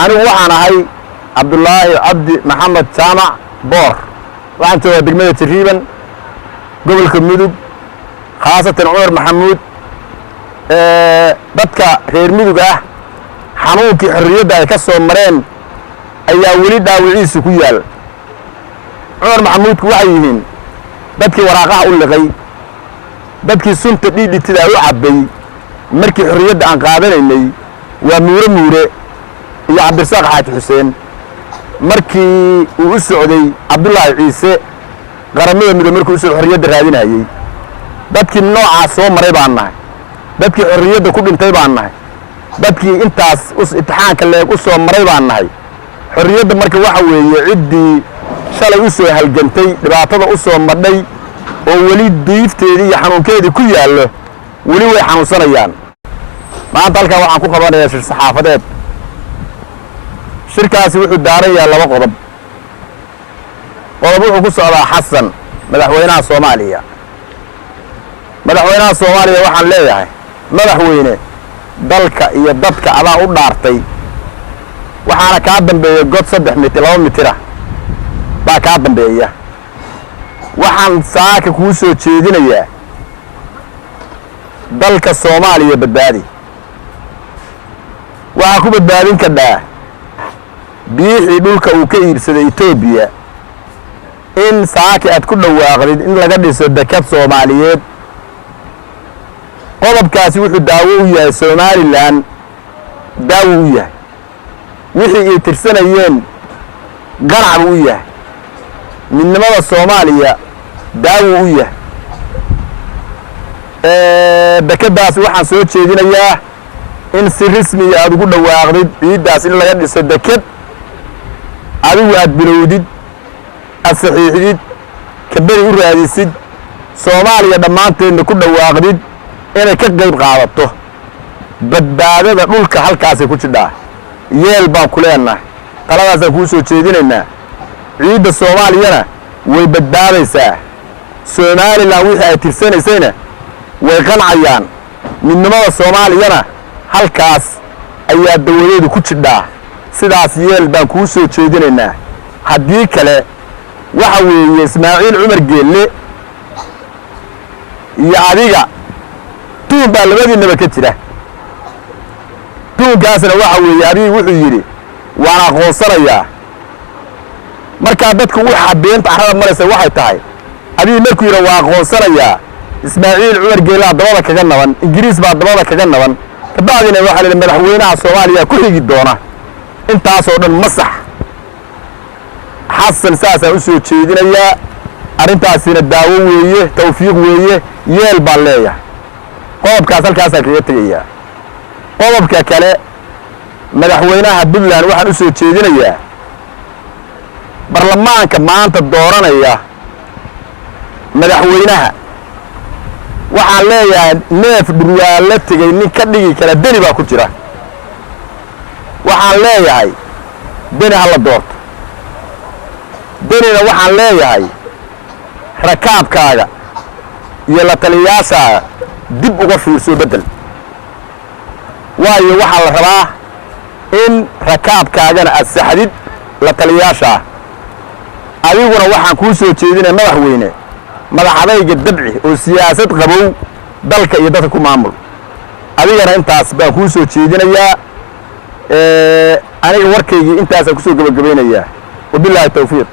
أنا وحنا هاي عبد الله عبد محمد سامع بور وأنت دقمة تقريبا قبل كمدوب خاصة عمر محمود dadka reer midug ah xanuunkii xorriyadda ay ka soo mareen ayaa weli dhaawiciisu ku yaal Cumar Maxamuudku waxay yihiin dadkii waraaqaha u liqay dadkii sunta dhiidhitida u cabay markii xorriyadda aan qaadanaynay waa muure iyo Cabdirasaaq Xaaji Xuseen markii uu u socday Cabdullaahi Ciise qaramada midug markii uu xorriyadda raadinayay dadkii noocaas soo maray baan nahay dadkii xorriyadda ku dhintay baan nahay dadkii intaas imtixaanka leeg u soo maray baan nahay xorriyadda marka waxa weeye ciddii shalay u soo halgantay dhibaatada u soo madhay oo weli diifteedii iyo xanuunkeedii ku yaallo weli way xanuunsanayaan maanta halkan waxaan ku qabanayaa shir saxaafadeed shirkaasi wuxuu daaran yahay laba qodob wuxuu ku socdaa xasan madaxweynaha Soomaaliya waxaan leeyahay madaxweyne dalka iyo dadka adaa u dhaartay waxaana ka dambeeya god 3 mitir 2 mitir baa ka dambeeya waxaan saaka ku soo jeedinayaa dalka Soomaaliya badbaadi waxa ku badbaadin karaa biixii dhulka uu ka iibsaday Itoobiya in saaka aad ku dhawaaqdid in laga dhiso dekad Soomaaliyeed qodobkaasi wuxuu daawo u yahay Somaliland daawo u yahay wixii ay tirsanayeen qarac u yahay midnimada Soomaaliya daawo u yahay dekadaas waxaan soo jeedinayaa in si rasmi ah aad ugu dhawaaqdid ciidaas in laga dhiso dekad adigu aad bilowdid asaxiixdid kabari u raadisid Soomaaliya dhamaanteedna ku dhawaaqdid inay ka qayb qaadato badbaadada dhulka halkaas ku jidhaa yeel baan ku leenahay taladaas aan ku soo jeedinaynaa ciidda Soomaaliyana way badbaadaysaa Somaliland wixii ay tirsanaysayna way qancayaan midnimada Soomaaliyana halkaas ayaa dawladeedu ku jidhaa sidaas yeel baan ku soo jeedinaynaa haddii kale waxa weeye Ismaaciil Cumar Geelle iyo adiga tuun baa labadiinaba ka jira tuunkaasna waxa weeye adiga wuxuu yiri waan aqoonsanayaa marka dadku waxa beenta carada maraysa waxay tahay adiga markuu yiri waan aqoonsanayaa Ismaaciil Cumar Geelle dabada kaga naban Ingiriis baa dabada kaga naban tabaadina waxa la madaxweynaha Soomaaliya ku xigi doona intaas oo dhan masax xasan saasa u soo jeedinayaa arintaasina daawo weeye tawfiiq weeye yeel baa leeyahay qodobkaas halkaas kaga tagayaa qodobka kale madaxweynaha Puntland waxaan u soo jeedinayaa barlamaanka maanta dooranaya madaxweynaha waxaan leeyahay neef dhurwaa la tagay nin ka dhigi kara dani baa ku jira waxaan leeyahay dani hala doorto danina waxaan leeyahay rakaabkaaga iyo la taliyaasha dib uga fiirso bedel waayo waxa la rabaa in rakaabkaagana asaxdid la taliyaasha adiguna waxaan ku soo jeedinay madaxweyne madaxadayga dabci oo siyaasad qabow dalka iyo dadka ku maamul adigana intaas baan ku soo jeedinayaa aniga warkaygii intaas aan ku soo gabagabaynayaa wabillahi tawfiiq